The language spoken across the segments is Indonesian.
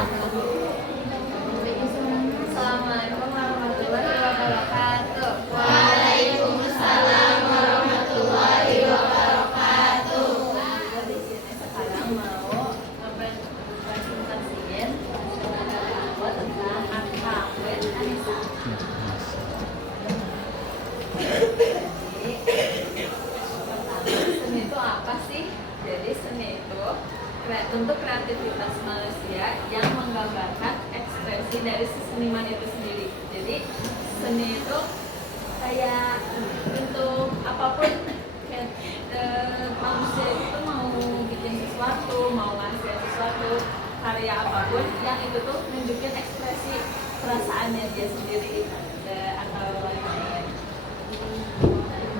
Assalamualaikum warahmatullahi wabarakatuh. Waalaikumsalam warahmatullahi wabarakatuh. Kita di sini sekarang mau presentasiin tentang Akawet Anissa. Seni itu apa sih? Jadi seni itu bentuk kreativitas manusia yang menggambarkan ekspresi dari si seniman itu sendiri. Jadi seni itu kayak bentuk apapun, kayak, manusia itu mau bikin sesuatu, mau ngasih sesuatu, karya apapun yang itu tuh nunjukin ekspresi perasaannya dia sendiri atau lain-lain.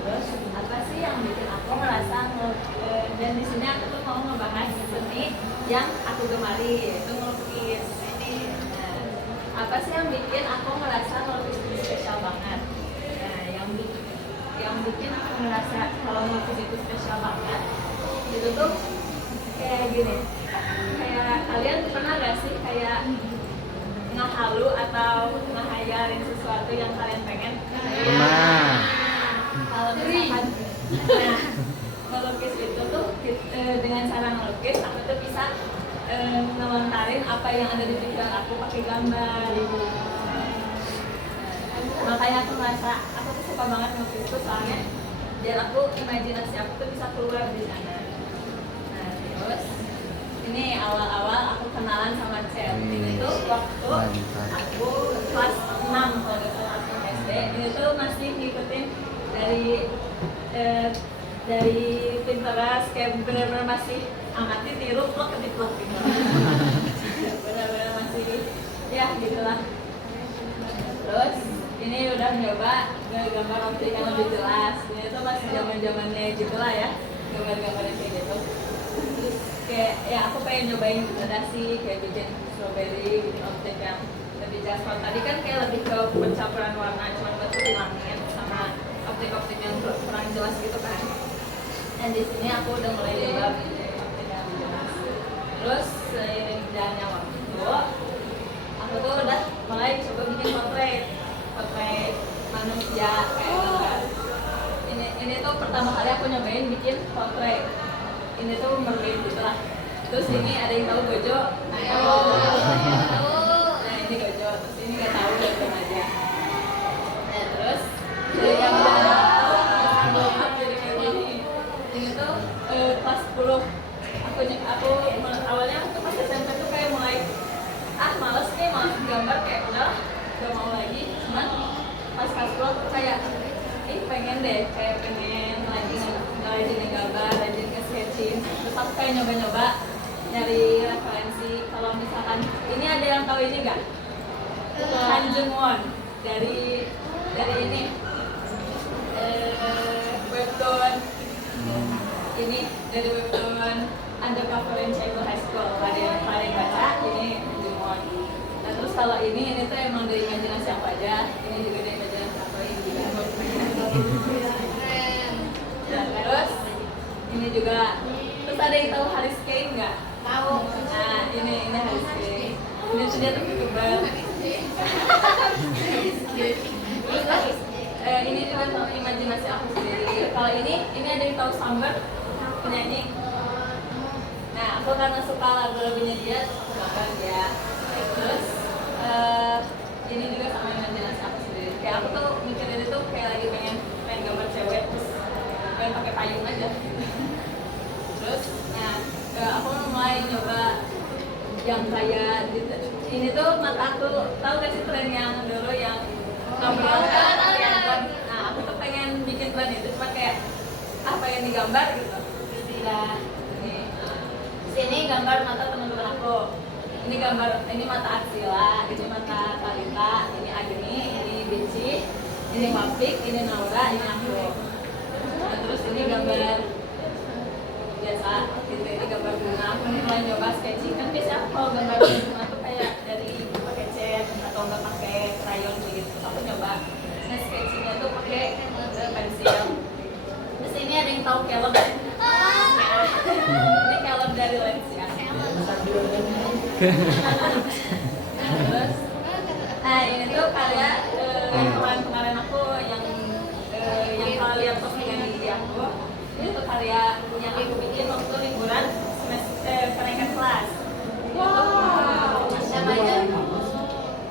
Terus apa sih yang bikin aku merasa dan di sini aku tuh mau ngebahas seni yang aku gemari, yaitu melukis. Nah, apa sih yang bikin aku merasa melukis itu spesial banget? Nah, yang bikin aku merasa kalau melukis itu spesial banget itu tuh kayak gini. Kayak kalian pernah gak sih kayak ngehalu atau ngehayalin sesuatu yang kalian pengen? Kalau misalkan melukis itu tuh dengan cara melukis aku tuh bisa ngelontarin apa yang ada di pikiran aku pakai gambar. Makanya aku merasa aku tuh suka banget melukis itu soalnya biar aku imajinasi aku tuh bisa keluar di sana. Nah terus ini awal-awal aku kenalan sama Celtin itu waktu aku kelas 6 kalau nggak salah aku SD. Ini tuh masih ngikutin dari Pinterest, kayak bener-bener masih amati, tiru, plok gitu. Bener-bener masih ya gitulah. Terus ini udah nyoba gambar objek yang lebih jelas. Ini tuh masih zaman-zamannya gitulah ya, gambar-gambarnya kayak gitu. Terus kayak ya aku pengen nyobain gradasi, kayak bikin strawberry, bikin objek yang lebih jelas. Kalau tadi kan kayak lebih ke pencampuran warna, cuma buat hilangin sama objek-objek yang kurang jelas gitu kan. Dan di sini aku udah mulai nyoba bikin objek yang lebih jelas. Terus seiring jalannya waktu, aku tuh udah mulai coba bikin portrait manusia kayak gambar. Ini tuh pertama kali aku nyobain bikin portrait. Ini tuh mermaid gitu lah. Terus ini ada yang tahu Gojo? Nah ini Gojo. Terus ini nggak tahu ya aja. Nah terus yang ini tuh kelas 10 aku awalnya aku tuh pas SMP tuh kayak mulai males gambar, kayak udahlah gak mau lagi. Cuman pas kelas 10 aku kayak pengen lagi rajin gambar, rajin nge-sketching. Terus aku kayak nyoba-nyoba nyari referensi. Kalau misalkan ini ada yang tahu ini gak? Han Jung Won dari ini webtoon ini, dari webtoon Undercover in Chicago High School. Ada yang kalian baca, ini Han Jung Won. Nah terus kalau ini tuh emang dari imajinasi aku aja. Ini juga dari imajinasi aku, ini juga dan terus ini juga. Terus ada yang tahu Harris Kane nggak? Tahu. Nah ini Harris Kane. Ini tuh dia tuh youtuber. Terus ini juga tahu imajinasi aku sendiri. Kalau ini ada yang tahu Samber, penyanyi. Nah aku karena suka lagu-lagunya dia, aku gambar dia. Terus ini juga sama imajinasi aku sendiri. Kayak aku tuh mikirin itu kayak lagi pengen gambar cewek, terus pengen pakai payung aja. Terus aku mulai nyoba yang kayak gitu. Ini tuh mata aku, tahu gak sih tren yang dulu yang gambar kelihatan. Nah aku tuh pengen bikin tren itu, cuma kayak pengen digambar gitu. Tidak. Sini gambar mata teman-teman aku. Ini gambar, ini mata Arsila, ini mata Talita, ini Agni, ini Bici, ini Wapik, ini Naura, ini aku. Nah, terus ini gambar biasa, gitu. Ini gambar bunga. Aku mulai nyoba sketching. Kan biasanya aku kalau gambar bunga tuh kayak dari pakai cat atau nggak pakai crayon gitu. Aku nyoba sketchingnya tuh pakai pensil. Terus ini ada yang tahu Caleb? Ini Caleb dari Lens ya. Terus, nah ini tuh karya yang kemarin aku yang kalau lihat postingan di aku, ini tuh karya yang aku bikin waktu liburan semester kenaikan kelas. Wow. Namanya,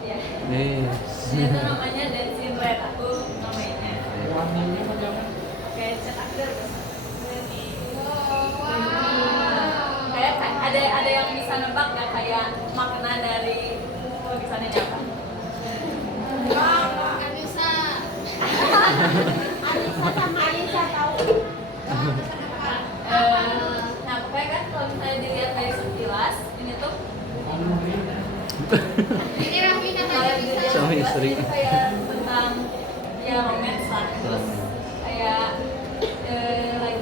ya. Ini tuh namanya Dancing Red, aku namanya. Kayak cetak terus. Kayak ada yang bisa nebak nggak kayak makna dari lukisannya apa? Anissa. Anissa sama Anissa tahu. Nah pokoknya kan kalau misalnya dilihat dari sekilas ini tuh Ini Rafina kalau tadi dilihat bisa. Suami sekilas istri. ini kayak tentang ya romance lah. Terus kayak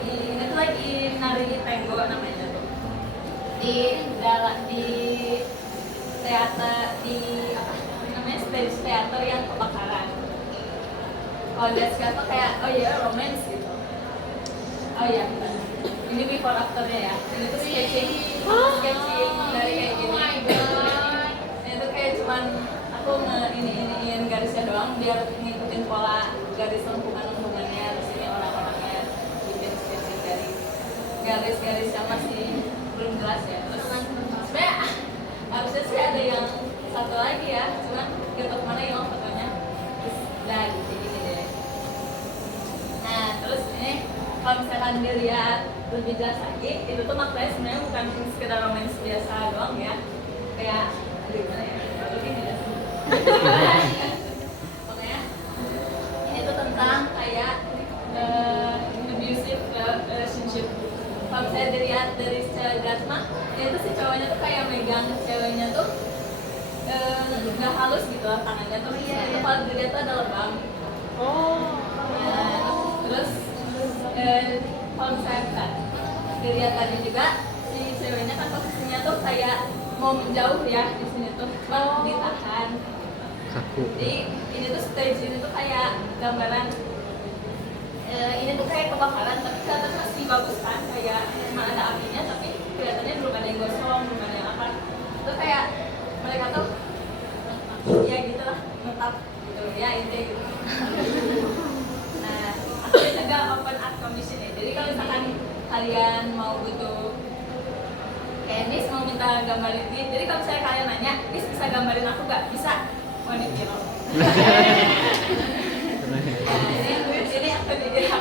ini tuh lagi nari tango namanya tuh di teater di apa namanya stage teater yang kebakaran. Kalau lihat sekarang tuh kayak oh iya romance gitu. Oh iya, ini before afternya ya. Ini tuh sketching dari kayak gini. Ini tuh kayak cuman aku iniin garisnya doang biar ngikutin pola garis lengkungannya. Terus ini orang-orangnya bikin sketching dari garis-garis yang masih belum jelas ya. Terus sebenarnya harusnya sih ada yang satu lagi ya, cuman gitu mana yang fotonya. Terus udah gitu gini deh. Nah terus ini kalau misalkan dilihat lebih jelas lagi, itu tuh maknanya sebenarnya bukan sekedar romance biasa doang ya. Kayak gimana ya? Lebih jelas. Pokoknya ini tuh tentang kayak abusive relationship. Kalau misalnya dilihat dari secara garis mah, itu si cowoknya tuh kayak megang ceweknya tuh nggak halus gitu lah tangannya tuh. Itu kalau dilihat tuh ada lebam. Nah, terus kalau misalnya dilihat tadi juga si ceweknya kan posisinya tuh kayak mau menjauh ya di sini tuh, cuma ditahan. Kaku. Jadi ini tuh stage ini tuh kayak gambaran ini tuh kayak kebakaran tapi kelihatannya masih bagus kan, kayak cuma ada apinya tapi kelihatannya belum ada yang gosong, belum ada yang apa. Itu kayak mereka tuh ya gitu lah, tetap gitu ya intinya gitu. Nah, aku juga open art commission ya. Jadi kalau misalkan kalian mau butuh kayak Nis mau minta gambarin ini, jadi kalau misalnya kalian nanya, Nis bisa gambarin aku nggak? Bisa. Mau dikira. Ini aku juga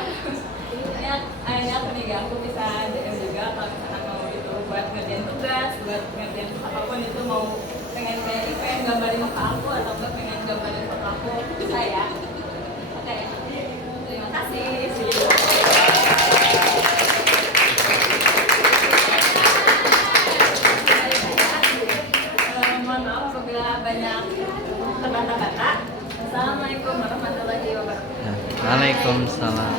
ini aku nih aku bisa DM juga kalau misalkan mau itu buat ngerjain tugas, buat ngerjain apapun itu, mau pengen gambarin muka aku atau enggak pengen gambarin foto aku, bisa ya. Oke, terima kasih. Mohon maaf apabila banyak terbata-bata. Assalamualaikum warahmatullahi wabarakatuh. Waalaikumsalam.